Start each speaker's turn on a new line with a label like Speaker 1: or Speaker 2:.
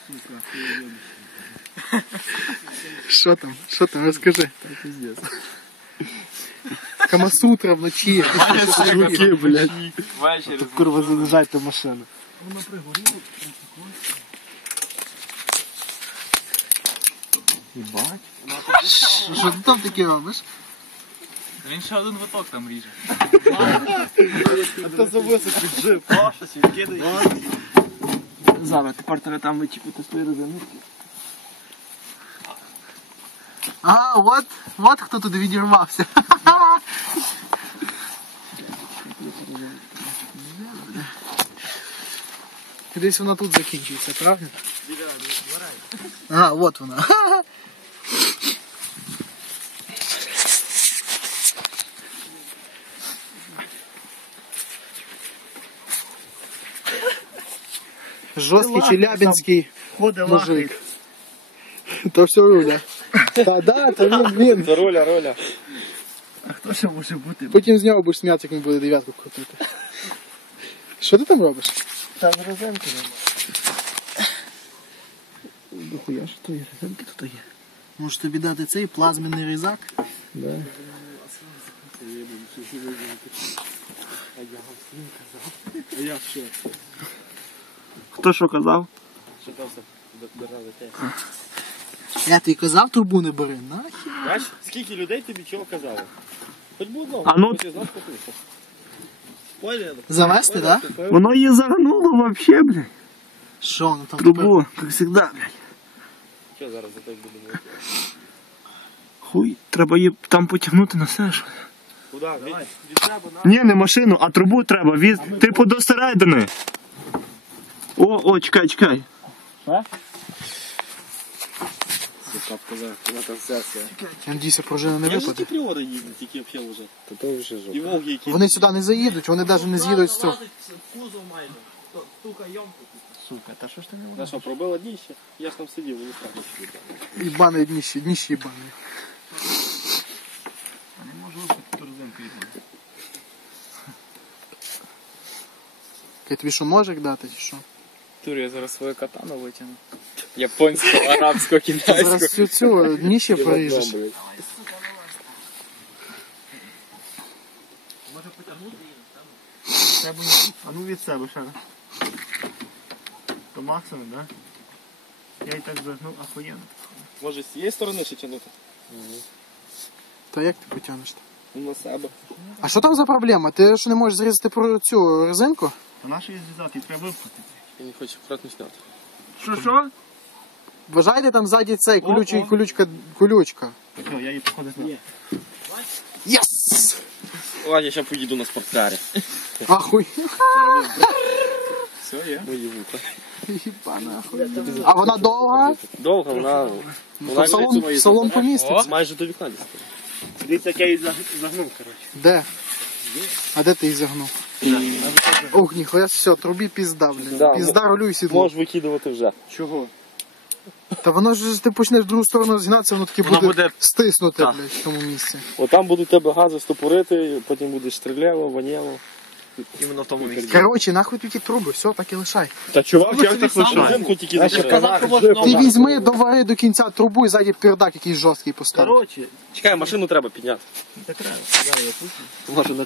Speaker 1: Що там? Що там? Розкажи. Камасутра вночі. Руки, блядь. Тут курва залежайте машину. Воно пригоріло. Єбать. Що ти там таке робиш?
Speaker 2: Він ще один виток там ріже.
Speaker 1: А то за високий джип.
Speaker 2: Щось відкидає.
Speaker 1: Зараз, тепер треба там вичіпити свої резинки. А, от хто туди відірвався. Десь вона тут закінчується, правильно? А, от вона. Жорсткий челябинський мужик. То все руля. Та да, то він.
Speaker 2: Це роля.
Speaker 1: А хто ще може бути? Потім з нього будеш сміятися, як він буде дев'ятку крутити. Що ти там робиш?
Speaker 2: Там розинки немає.
Speaker 1: Дохуя, що то є? Розинки тут є. Може тобі дати цей плазменний різак? Да. А я що?
Speaker 2: Хто що казав?
Speaker 3: Що там добирали те?
Speaker 1: Я тобі казав, трубу не бери, нахер.
Speaker 3: Бач, скільки людей тобі чого казало? Хоч би одного,
Speaker 2: А ну-
Speaker 3: хоч із нас послухав. Поняли?
Speaker 1: Завести, так? Да?
Speaker 2: Воно її загнуло вообще, блядь.
Speaker 1: Що воно там?
Speaker 2: Трубу, як завжди, блядь.
Speaker 3: Що зараз за той будемо?
Speaker 2: Хуй, треба її там потягнути на все ж.
Speaker 3: Куди? Від себе на...
Speaker 2: Ні, не машину, а трубу треба, типу до середини. О, чекай.
Speaker 3: Сука, вона там сесія.
Speaker 1: Я надіюся, пружина не
Speaker 3: Я ж ті
Speaker 1: випаде.
Speaker 3: приори їздять, які взагалі вже.
Speaker 4: Та то вже жопа.
Speaker 3: І Волги, які...
Speaker 1: Вони сюди не заїдуть, вони навіть не з'їдуть з цього.
Speaker 3: Кузов майже. Тука йомку.
Speaker 1: Сука, та що ж ти не
Speaker 3: Та що, пробила дніще? Я ж там сидів, вони страшно сиділи.
Speaker 1: Їбане дніще їбане.
Speaker 2: Не можу випити турзинку їхати.
Speaker 1: Я тобі що, ножик дати чи що?
Speaker 5: Тур, я зараз свою катану витягну. Японську, арабську,
Speaker 1: Ти
Speaker 5: китайську.
Speaker 1: зараз цю дніще поріжеш.
Speaker 2: Треба, а ну від себе ще раз. То максимум, да? Я і так загнув ахуєнно.
Speaker 3: Може, з цієї сторони ще тягнути?
Speaker 1: Та як ти потягнеш?
Speaker 3: Ну, на себе.
Speaker 1: А що там за проблема? Ти що не можеш зрізати про цю резинку?
Speaker 2: А нашу її зв'язати, треба випхати.
Speaker 3: Я не хочу акуратно зняти.
Speaker 2: Що?
Speaker 1: Вважайте там ззаді цей колючка.
Speaker 2: Все, я її походу зняв.
Speaker 1: Єс!
Speaker 3: О, я ще поїду на спорткарі.
Speaker 1: Ахуй.
Speaker 3: Все, є. Мої вуха.
Speaker 1: Їбана ахуй. А вона довга?
Speaker 3: Довго, вона...
Speaker 1: То салон поміститься.
Speaker 3: Майже до вікна десь.
Speaker 2: Дивіться, як я її загнув, коротше.
Speaker 1: Де? А де ти їх загнув? Ох, ніхуя, все, трубі пізда, блядь.
Speaker 3: Да,
Speaker 1: Пізда рулю і сідло.
Speaker 3: Можеш викидувати вже.
Speaker 2: Чого?
Speaker 1: Та воно ж ти почнеш в другу сторону згинатися, воно таки
Speaker 2: Воно
Speaker 1: буде
Speaker 2: буде-
Speaker 1: стиснути,
Speaker 2: Так.
Speaker 1: блядь, в тому місці.
Speaker 3: Отам будуть тебе гази стопорити, потім буде стріляло, воняло.
Speaker 2: Іменно в тому місці.
Speaker 1: Коротше, нахуй ті труби, все, так і лишай.
Speaker 3: Та чувак,
Speaker 2: як так лишає?
Speaker 3: Резинку тільки закриває.
Speaker 1: Ти візьми, довари до кінця трубу і ззаді пердак якийсь жорсткий постав.
Speaker 2: Коротше,
Speaker 3: Чекай, машину треба підняти.
Speaker 2: так треба. Зараз я пущу.
Speaker 3: Може на